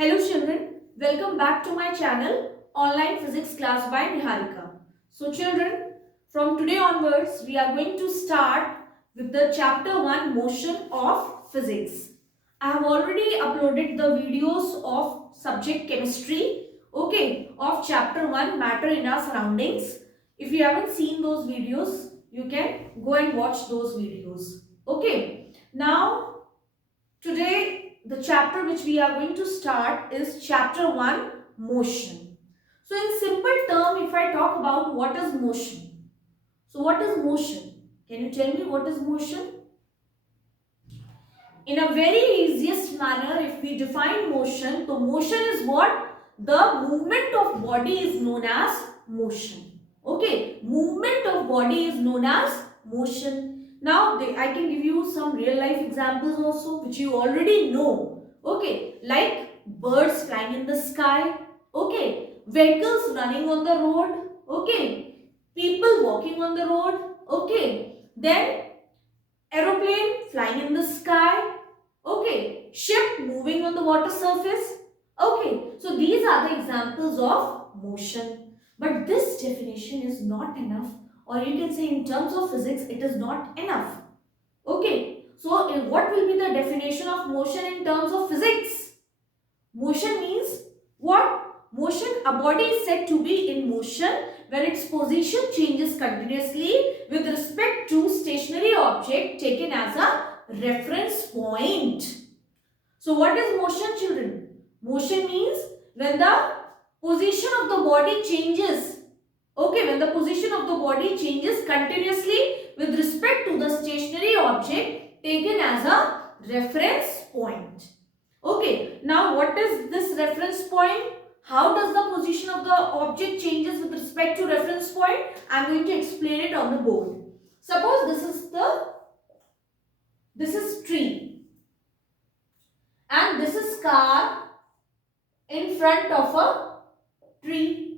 Hello children, welcome back to my channel Online Physics Class by Niharika. So children, from today onwards we are going to start with the chapter 1 motion of physics. I have already uploaded the videos of subject chemistry, of chapter 1 matter in our surroundings. If you haven't seen those videos, you can go and watch those videos. Now today, the chapter which we are going to start is chapter 1 motion. So, in simple term, if I talk about what is motion. So, what is motion? Can you tell me what is motion? In a very easiest manner, if we define motion, so motion is what? The movement of body is known as motion. Movement of body is known as motion. Now, I can give you some real life examples also which you already know. Like birds flying in the sky. Vehicles running on the road. People walking on the road. Then aeroplane flying in the sky. Ship moving on the water surface. So these are the examples of motion. But this definition is not enough, or you can say in terms of physics, it is not enough. So what will be the definition of motion in terms of physics? Motion means what? Motion, a body is said to be in motion when its position changes continuously with respect to stationary object taken as a reference point. So what is motion, children? Motion means when the position of the body changes. When the position of the body changes continuously with respect to the stationary object taken as a reference point. Now what is this reference point? How does the position of the object changes with respect to reference point? I am going to explain it on the board. Suppose this is tree and this is car in front of a tree.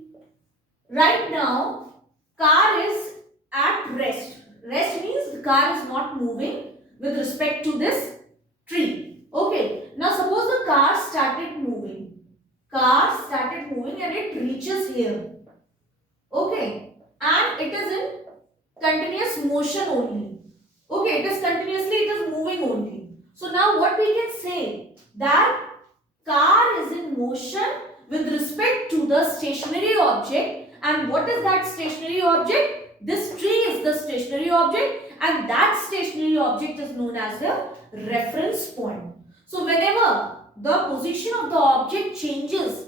Right now, car is at rest. Rest means the car is not moving with respect to this tree. Now suppose the car started moving. Car started moving and it reaches here. And it is in continuous motion only. It is moving only. So now what we can say, that car is in motion with respect to the stationary object. And what is that stationary object? This tree is the stationary object, and that stationary object is known as the reference point. So whenever the position of the object changes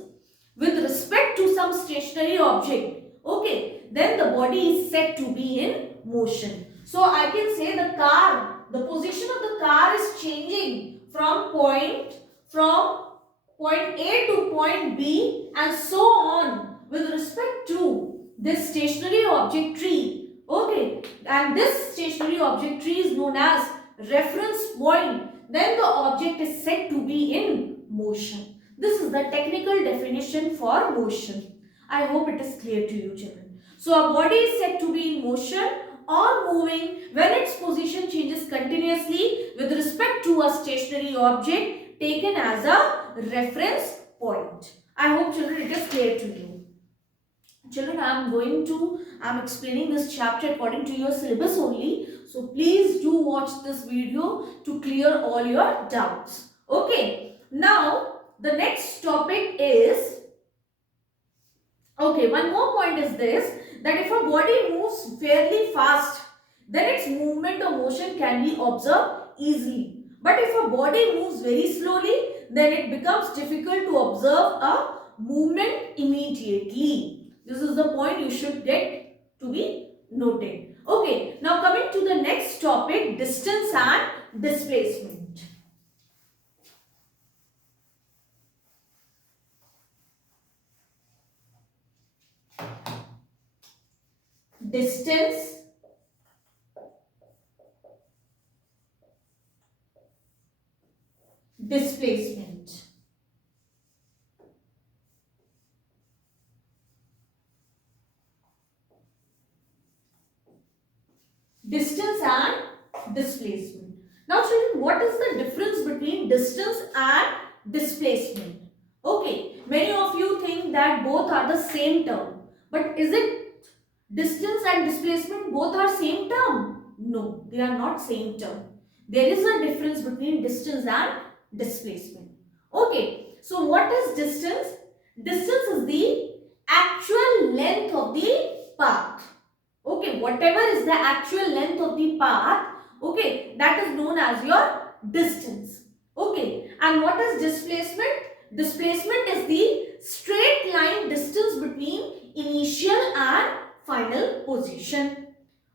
with respect to some stationary object, then the body is said to be in motion. So I can say the position of the car is changing from point A to point B and so on with respect to this stationary object tree. And this stationary object tree is known as reference point. Then the object is said to be in motion. This is the technical definition for motion. I hope it is clear to you, children. So a body is said to be in motion or moving when its position changes continuously with respect to a stationary object taken as a reference point. I hope, children, it is clear to you. Children, I am explaining this chapter according to your syllabus only. So please do watch this video to clear all your doubts. Now the next topic is, one more point is this, that if a body moves fairly fast, then its movement or motion can be observed easily. But if a body moves very slowly, then it becomes difficult to observe a movement immediately. This is the point you should get to be noted. Now coming to the next topic, distance and displacement. Distance displacement. Distance and displacement. Now children, what is the difference between distance and displacement? Okay, many of you think that both are the same term. But is it distance and displacement both are same term? No, they are not same term. There is a difference between distance and displacement. Okay, so what is distance? Distance is the actual length of the path. Okay, whatever is the actual length of the path, okay, that is known as your distance. Okay, and what is displacement? Displacement is the straight line distance between initial and final position.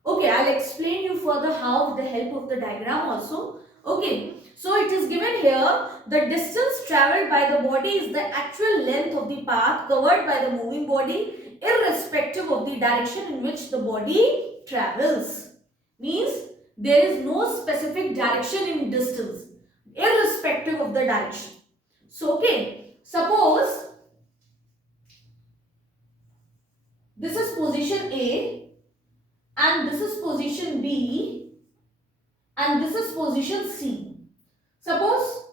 Okay, I'll explain you further how with the help of the diagram also. Okay, so it is given here, the distance travelled by the body is the actual length of the path covered by the moving body irrespective of the direction in which the body travels. Means there is no specific direction in distance irrespective of the direction. So, okay, suppose this is position A and this is position B and this is position C. Suppose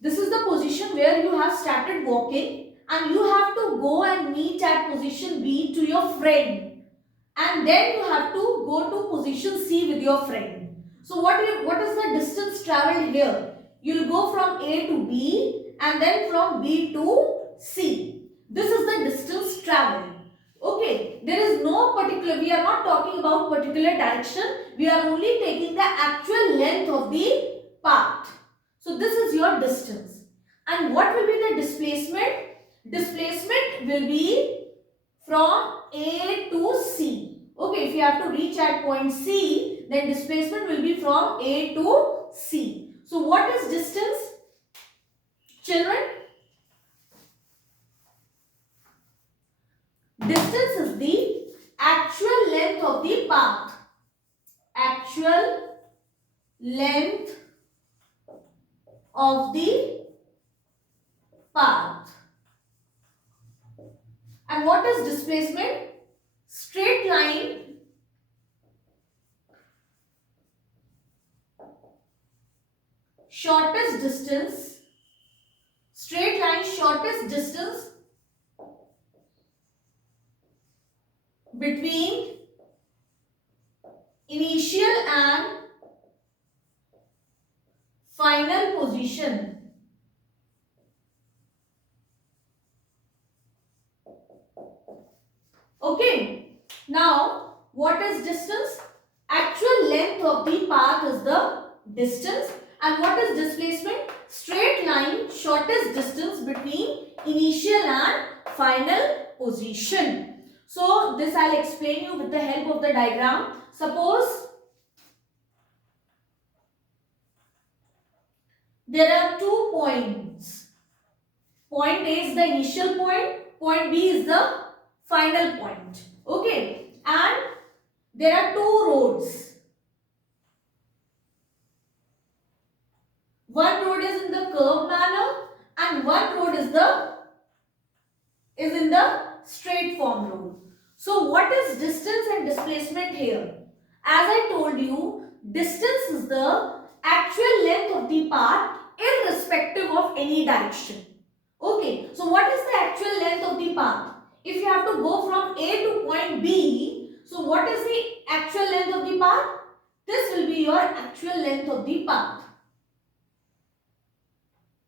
this is the position where you have started walking and you have to go and meet at position B to your friend, and then you have to go to position C with your friend. So what is the distance travelled here? You will go from A to B and then from B to C. This is the distance travelled. Okay, there is no particular, we are not talking about particular direction, we are only taking the actual length of the path. So this is your distance. And what will be the displacement? Displacement will be from A to C. Okay, if you have to reach at point C, then displacement will be from A to C. So what is distance, children? Distance is the actual length of the path. Actual length of the path. And what is displacement? Straight line shortest distance, straight line shortest distance between initial and final position. Okay, now what is distance? Actual length of the path is the distance, and what is displacement? Straight line shortest distance between initial and final position. So this I'll explain you with the help of the diagram. Suppose there are 2 points. Point A is the initial point, point B is the final point. Okay, and there are 2 roads. One road is in the curved manner and one road is in the straight form road. So what is distance and displacement here? As I told you, distance is the actual length of the path irrespective of any direction. Okay, so what is the actual length of the path? If you have to go from A to point B, so what is the actual length of the path? This will be your actual length of the path.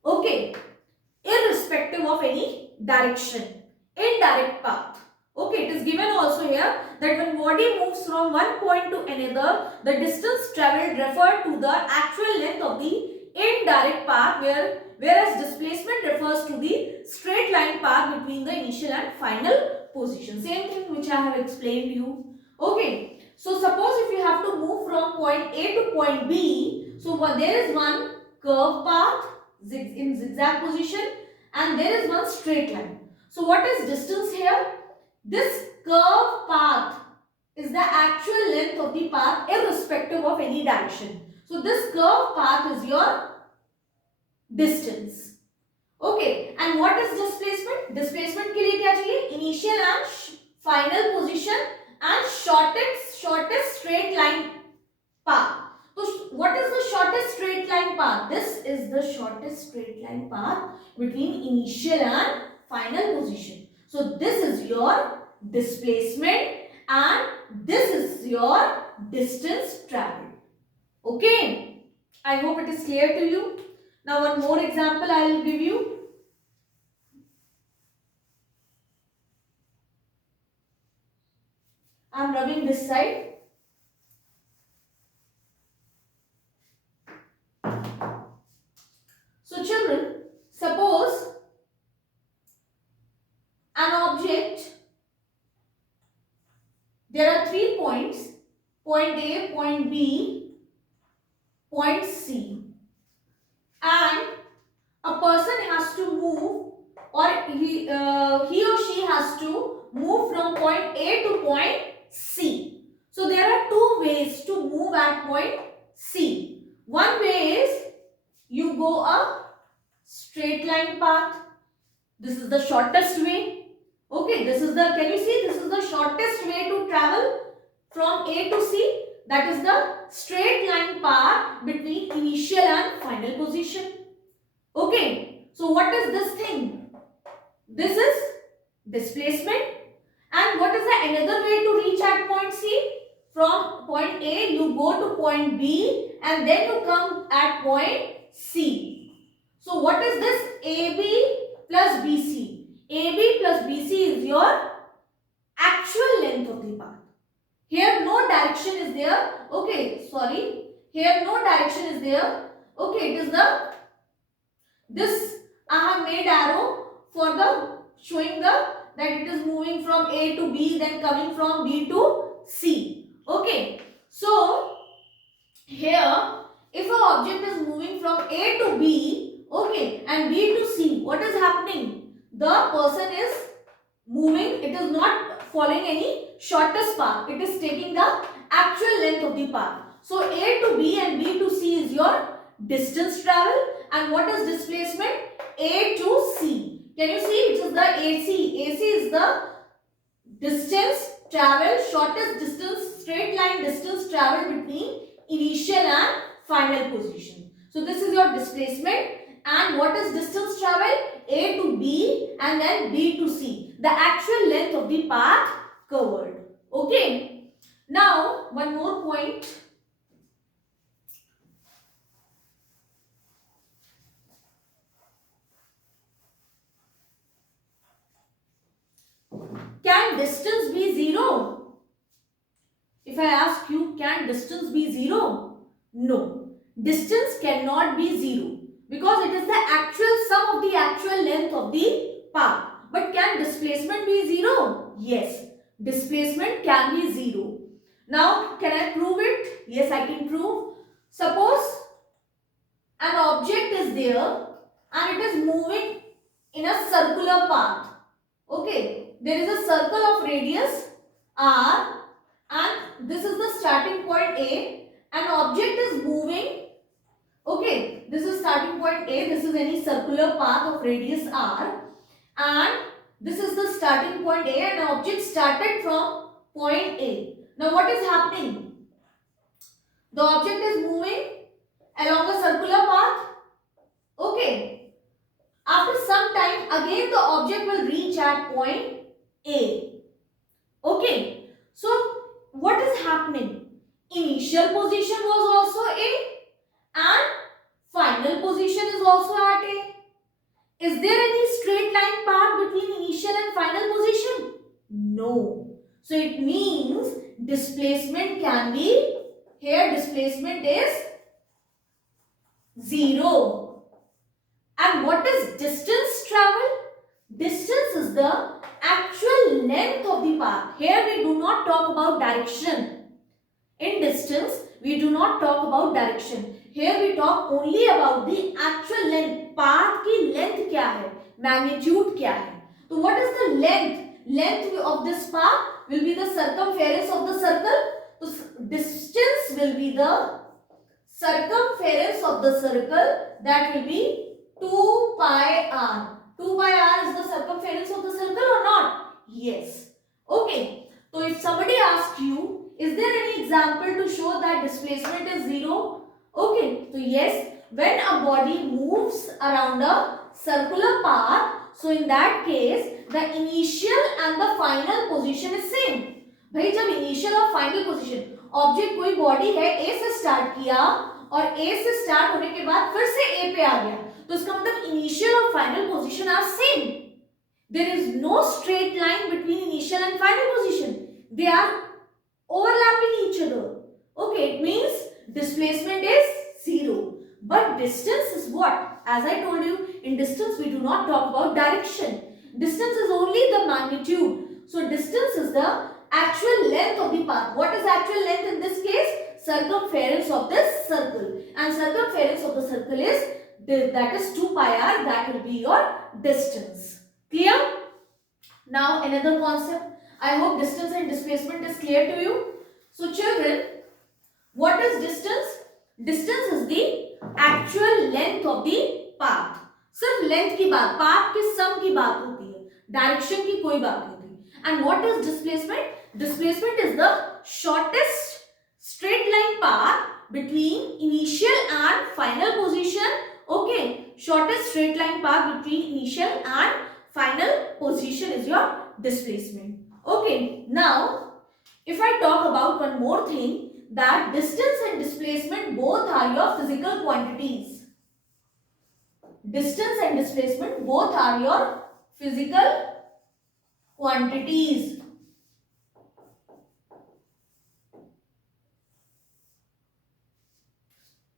Okay, irrespective of any direction, indirect path. Okay, it is given also here that when body moves from one point to another, the distance travelled referred to the actual length of the indirect path, whereas displacement refers to the straight line path between the initial and final position. Same thing which I have explained to you. Okay, so suppose if you have to move from point A to point B, so there is one curved path in zigzag position and there is one straight line. So what is distance here? This curved path is the actual length of the path irrespective of any direction. So this curved path is your distance. Okay, and what is displacement? Displacement के लिए क्या चाहिए? Initial and final position and shortest straight line path. So what is the shortest straight line path? This is the shortest straight line path between initial and final position. So this is your displacement and this is your distance traveled. Okay. I hope it is clear to you. Now one more example I will give you. I am rubbing this side. So children, suppose an object, there are 3 points, point A, point B, point C, and a person has to move, or he or she has to move from point A to point C. So there are 2 ways to move at point C. One way is you go a straight line path. This is the shortest way. Okay, this is the, can you see, this is the shortest way to travel from A to C. That is the straight line path between initial and final position. Okay, so what is this thing? This is displacement. And what is the another way to reach at point C? From point A you go to point B and then you come at point C. So what is this? AB plus BC. AB plus BC is your actual length of the path. Here no direction is there. Okay, sorry. Here no direction is there. Okay, it is the, this I have made arrow for the showing the that it is moving from A to B, then coming from B to C. Okay, so here if an object is moving from A to B, okay, and B to C, what is happening? The person is moving, it is not following any shortest path, it is taking the actual length of the path. So A to B and B to C is your distance travel, and what is displacement? A to C. Can you see? It is the AC. AC is the distance travel, shortest distance, straight line distance travel between initial and final position. So this is your displacement. And what is distance travel? A to B and then B to C. The actual length of the path covered. Okay. Now one more point. Can distance be 0? If I ask you, can distance be 0? No. Distance cannot be 0 because it is the actual sum of the actual length of the path. But can displacement be 0? Yes. Displacement can be 0. Now, can I prove it? Yes, I can prove. Suppose an object is there and it is moving in a circular path. Okay. There is a circle of radius R and this is the starting point A. An object is moving. Okay, this is starting point A. This is any circular path of radius R and this is the starting point A, and an object started from point A. Now what is happening? The object is moving along a circular path. Okay. After some time again the object will reach at point A. Okay. So what is happening? Initial position was also A and final position is also at A. Is there any straight line path between initial and final position? No. So it means displacement can be, here displacement is 0. And what is distance travel? Distance is the actual length of the path. Here we do not talk about direction. In distance, we do not talk about direction. Here we talk only about the actual length. Path की length क्या है? Magnitude क्या है? So what is the length? Length of this path will be the circumference of the circle. So distance will be the circumference of the circle, that will be 2 pi r. 2 pi r is the circumference of the circle or not? Yes. Okay. So if somebody asks you, is there any example to show that displacement is 0? Okay, so yes, when a body moves around a circular path, so in that case the initial and the final position is same. भाई जब initial और final position object कोई body है ए से start किया और ए से start होने के बाद फिर से ए पे आ गया, तो इसका मतलब इनिशियल और final position are same. There is no straight line between initial and final position. They are overlapping each other. Okay, it means displacement is 0. But distance is what? As I told you, in distance we do not talk about direction. Distance is only the magnitude. So distance is the actual length of the path. What is actual length in this case? Circumference of this circle. And circumference of the circle is, that is 2 pi r, that will be your distance. Clear? Now another concept. I hope distance and displacement is clear to you. So children, what is distance? Distance is the actual length of the path. सिर्फ length की बात, path के sum की बात होती है, direction की कोई बात नहीं होती. And what is displacement? Displacement is the shortest straight line path between initial and final position. Okay, shortest straight line path between initial and final position is your displacement. Okay, now if I talk about one more thing, that distance and displacement both are your physical quantities. Distance and displacement both are your physical quantities.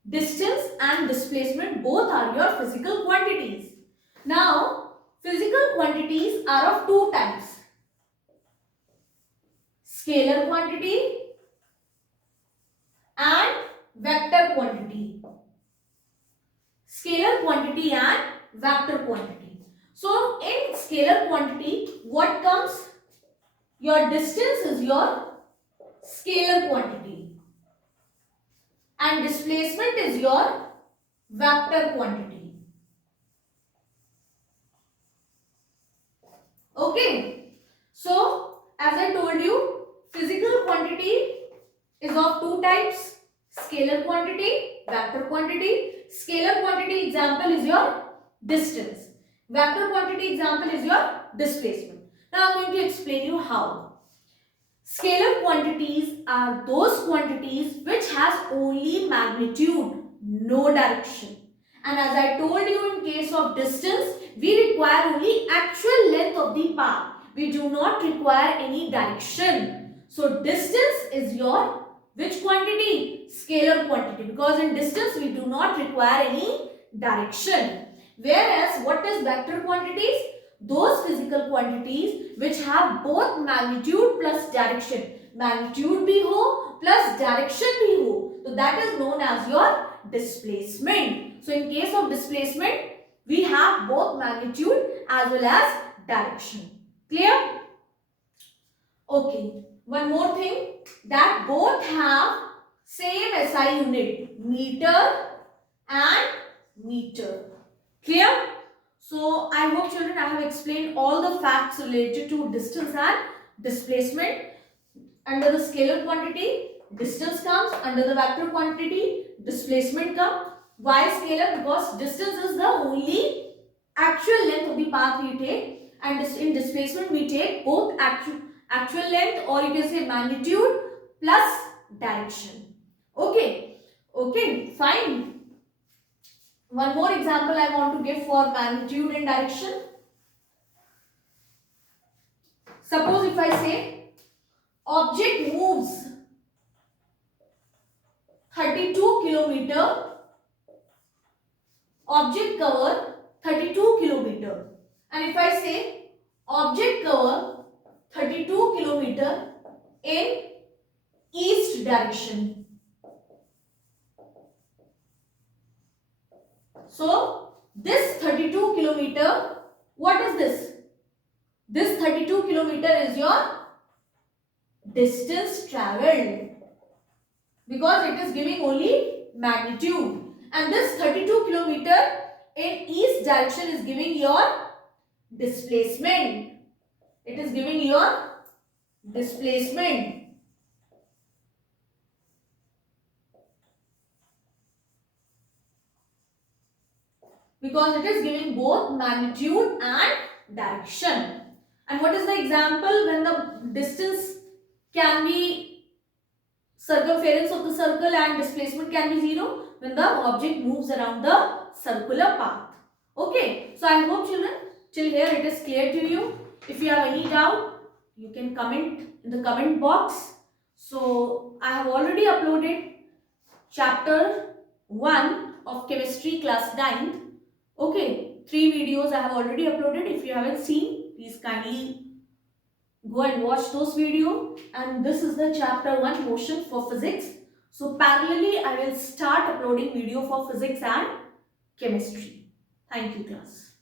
Distance and displacement both are your physical quantities. Now, physical quantities are of two types. Scalar quantity and vector quantity. Scalar quantity and vector quantity. So, in scalar quantity, what comes? Your distance is your scalar quantity. And displacement is your vector quantity. Okay. So, as I told you, physical quantity is of two types. Scalar quantity, vector quantity. Scalar quantity example is your distance. Vector quantity example is your displacement. Now, I am going to explain you how. Scalar quantities are those quantities which has only magnitude, no direction. And as I told you, in case of distance, we require only actual length of the path. We do not require any direction. So distance is your which quantity? Scalar quantity, because in distance we do not require any direction. Whereas what is vector quantities? Those physical quantities which have both magnitude plus direction. Magnitude bhi ho plus direction bhi ho. So that is known as your displacement. So in case of displacement, we have both magnitude as well as direction. Clear? Okay. One more thing, that both have same SI unit, meter and meter. Clear? So I hope children I have explained all the facts related to distance and displacement. Under the scalar quantity, distance comes. Under the vector quantity, displacement comes. Why scalar? Because distance is the only actual length of the path we take, and in displacement we take both actual length, or you can say magnitude plus direction. Okay. Okay, fine. One more example I want to give for magnitude and direction. Suppose if I say object moves 32 kilometer, object cover 32 kilometer, and if I say object cover 32 kilometer in east direction. So this 32 kilometer, what is this? This 32 kilometer is your distance traveled, because it is giving only magnitude, and this 32 kilometer in east direction is giving your displacement. It is giving your displacement. because it is giving both magnitude and direction. And what is the example when the distance can be circumference of the circle and displacement can be 0? When the object moves around the circular path. Okay, so I hope children till here it is clear to you. If you have any doubt, you can comment in the comment box. So I have already uploaded chapter 1 of chemistry class 9. Okay, 3 videos I have already uploaded. If you haven't seen, please kindly go and watch those videos. And this is the chapter 1 motion for physics. So parallelly I will start uploading video for physics and chemistry. Thank you class.